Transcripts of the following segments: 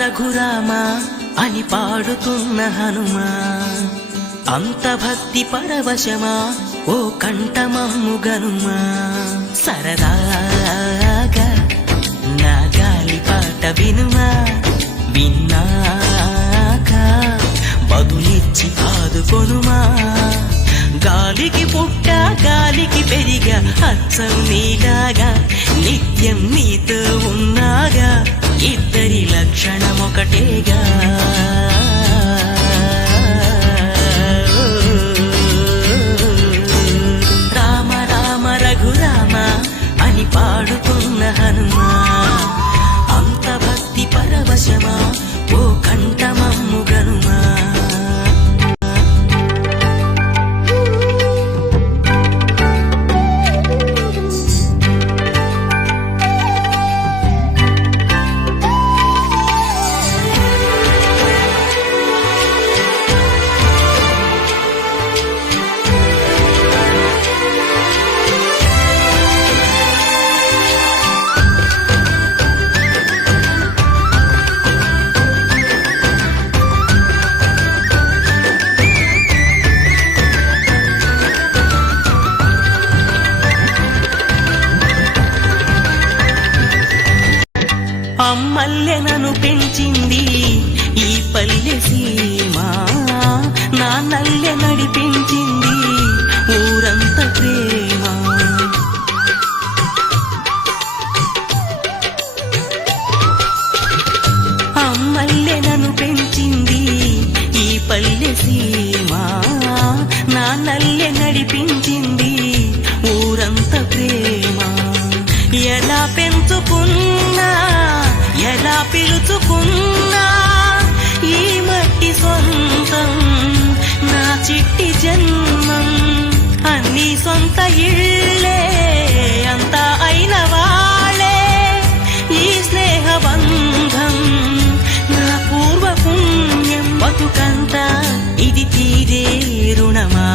రఘురామ అని పాడుతున్న హనుమా, అంత భక్తి పరవశమా ఓ కంఠమమ్ము గనుమా. సరదాగా నా గాలి పాట వినుమా, విన్నాక బదులిచ్చి ఆదుకొనుమా. గాలికి పుట్ట గాలికి పెరిగా అచ్చం నీలాగా, నిత్యం నీతో ఉన్నాగా, ఇద్దరి లక్షణం ఒకటేగా. రామ రామ రఘురామ అని పాడుతున్న హనుమా, అంత భక్తి పరవశమా ఓ కంఠమమ్ము గనుమా. అమ్మల్లె నన్ను పెంచింది ఈ పల్లె సీమ, నాన్నల్లె నడిపించింది ఊరంత ప్రేమ. అమ్మల్లె నన్ను పెంచింది ఈ పల్లె సీమ, నాన్నల్లె నడిపించింది ఊరంత ప్రేమ. ఎలా పెంచుకున్నా ఎలా పిలుచుకున్నా ఈ మట్టి సొంతం నా చిట్టి జన్మం. అన్ని సొంత ఇళ్ళే అంతా అయిన వాళ్ళే ఈ స్నేహ బంధం నా పూర్వ పుణ్యం. బతుకంతా ఇది తీరే రుణమా.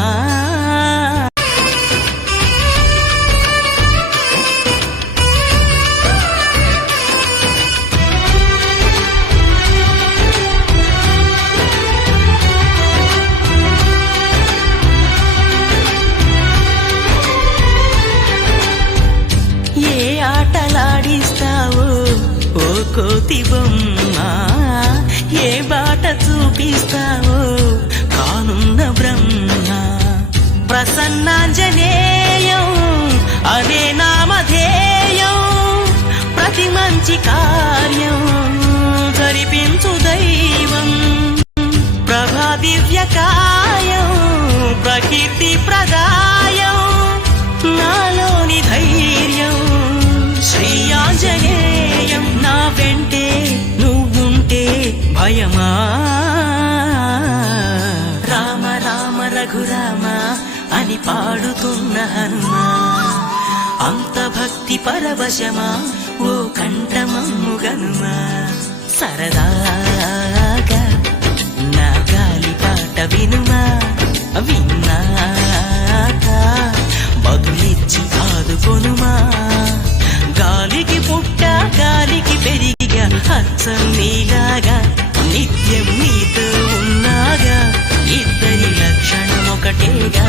ఆటలాడిస్తావో ఓ కోతి బొమ్మ, ఏ బాట చూపిస్తావో కానున్న బ్రహ్మ. ప్రసన్నాంజనేయం అనే నామధేయం, ప్రతి మంచి కార్యం జరిపించు దైవం. ప్రభా దివ్యకాయం ప్రకీర్తి ప్రదాయం, నాలోని ధైర్యం శ్రీ ఆంజనేయం. నా వెంటే నువ్వుంటే భయమా. రామ రామ రఘురామ అని పాడుతున్న హనుమా, అంత భక్తి పరవశమా ఓ కంఠమమ్ము గనుమా. సరదాగా నా గాలి పాట వినుమా, విన్నాక బదులిచ్చి ఆదుకొనుమా. గాలికి పుట్ట గాలికి పెరిగా అచ్చం నీలాగా, నిత్యం నీతో ఉన్నాగా, ఇద్దరి లక్షణం ఒకటేగా.